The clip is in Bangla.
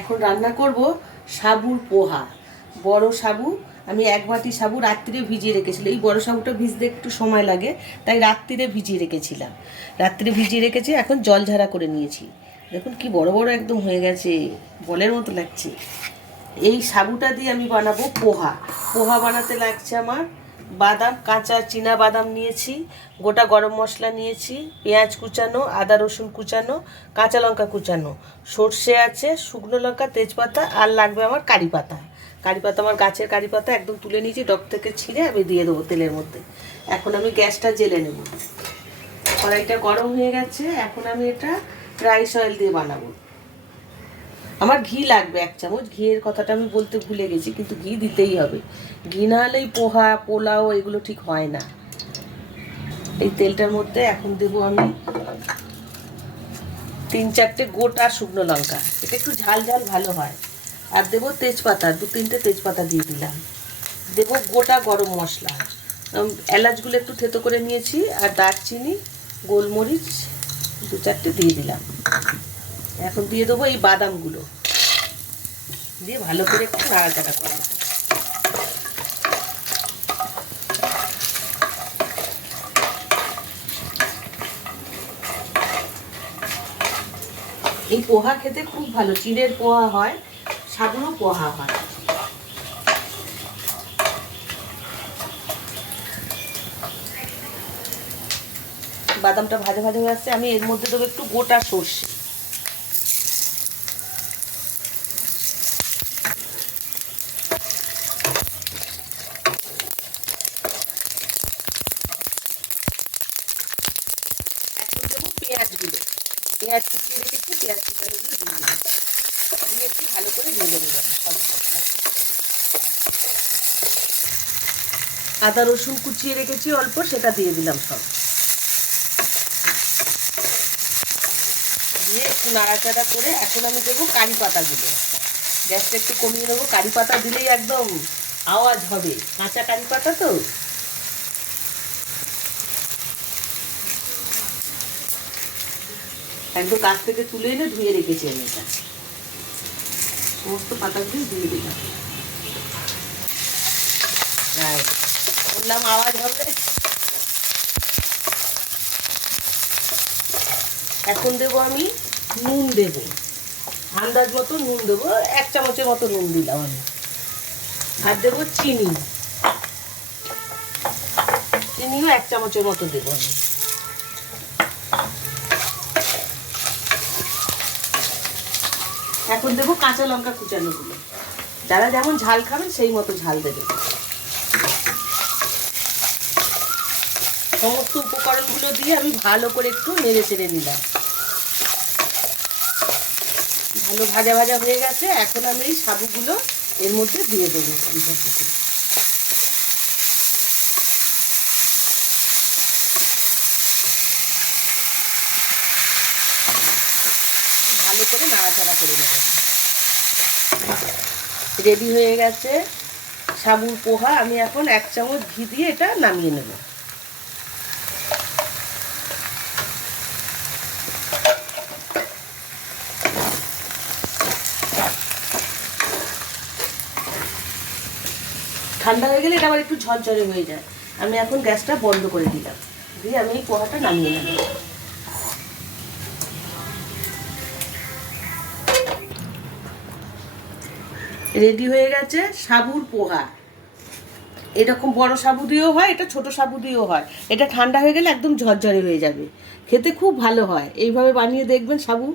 এখন রান্না করব সাবুর পোহা। বড় সাবু, আমি 1 বাটি সাবু রাত্রিরে ভিজিয়ে রেখেছিলাম। এই বড় সাবুটা ভিজতে একটু সময় লাগে, তাই রাত্রিরে ভিজিয়ে রেখেছিলাম। রাত্রিরে ভিজিয়ে রেখেছি, এখন জল ঝাড়া করে নিয়েছি। দেখুন কি বড় বড় একদম হয়ে গেছে, বলের মতো লাগছে। এই সাবুটা দিয়ে আমি বানাবো পোহা। পোহা বানাতে লাগছে আমার বাদাম, কাঁচা চীনা বাদাম নিয়েছি, গোটা গরম মশলা নিয়েছি, পেঁয়াজ কুচানো, আদা রসুন কুচানো, কাঁচা লঙ্কা কুচানো, সর্ষে আছে, শুকনো লঙ্কা, তেজপাতা, আর লাগবে আমার কারি পাতা। কারি পাতা আমার গাছের কারি পাতা, একদম তুলে নিয়েছি, ডগ থেকে ছিঁড়ে আমি দিয়ে দেবো তেলের মধ্যে। এখন আমি গ্যাসটা জ্বেলে নেব। কড়াইটা গরম হয়ে গেছে, এখন আমি এটা রাইস অয়েল দিয়ে বানাবো। আমার ঘি লাগবে 1 চামচ। ঘিয়ের কথাটা আমি বলতে ভুলে গেছি, কিন্তু ঘি দিতেই হবে। ঘি না হলেই পোহা পোলাও এগুলো ঠিক হয় না। এই তেলটার মধ্যে এখন দেবো আমি 3-4টে গোটা শুকনো লঙ্কা, এটা একটু ঝাল ঝাল ভালো হয়। আর দেবো তেজপাতা, 2-3টে তেজপাতা দিয়ে দিলাম। দেবো গোটা গরম মশলা, এলাচগুলো একটু থেতো করে নিয়েছি, আর দারচিনি, গোলমরিচ 2-4টে দিয়ে দিলাম। এখন দিয়ে দেবো এই বাদামগুলো, দিয়ে ভালো করে একটু নাড়াচাড়া করবো। এই পোহা খেতে খুব ভালো, চিড়ের পোহা হয়, সাবুরও পোহা হয়। বাদামটা ভাজা ভাজা হয়ে আসছে, আমি এর মধ্যে দেবো একটু গোটা সর্ষে। এখন দেবো পেঁয়াজগুলো, পেঁয়াজ কুচিয়ে রেখেছি, পেঁয়াজ কুচানোগুলো দিয়ে দিলাম, দিয়ে একটু ভালো করে ভেজে নেবেন সব। আদা রসুন কুচিয়ে রেখেছি অল্প, সেটা দিয়ে দিলাম সব, দিয়ে একটু নাড়াচাড়া করে এখন আমি দেবো কারি পাতাগুলো। গ্যাসটা একটু কমিয়ে নেবো, কারি পাতা দিলেই একদম আওয়াজ হবে, কাঁচা কারি পাতা তো। একদম গাছ থেকে তুলে এনে ধুয়ে রেখেছি আমি, এটা সমস্ত পাতাগুলো দিয়ে দিলাম। বললাম আওয়াজ হবে। এখন দেবো আমি নুন, দেবো আন্দাজ মতো নুন দেবো, 1 চামচের মতো নুন দিলাম আমি। আর দেবো চিনি, চিনিও 1 চামচের মতো দেবো আমি। এখন দেবো কাঁচা লঙ্কা কুচানোগুলো, যারা যেমন ঝাল খাবেন সেই মতো ঝাল দেবে। সমস্ত উপকরণগুলো দিয়ে আমি ভালো করে একটু নেড়ে চেড়ে নিলাম। ভালো ভাজা ভাজা হয়ে গেছে, এখন আমি এই সাবুগুলো এর মধ্যে দিয়ে দেবো। ভালো করে নাড়াচাড়া করে নেব। রেডি হয়ে গেছে সাবুর পোহা। আমি এখন 1 চামচ ঘি দিয়ে এটা নামিয়ে নেব। ঠান্ডা হয়ে গেলে এটা আবার একটু ঝরঝরে হয়ে যায়। আমি এখন গ্যাসটা বন্ধ করে দিলাম, দিয়ে আমি এই পোহাটা নামিয়ে নেব। রেডি হয়ে গেছে সাবুর পোহা। এরকম বড় সাবু দিয়েও হয়, এটা ছোট সাবু দিয়েও হয়। এটা ঠান্ডা হয়ে গেলে একদম ঝরঝরে হয়ে যাবে, খেতে খুব ভালো হয়। এইভাবে বানিয়ে দেখবেন সাবু।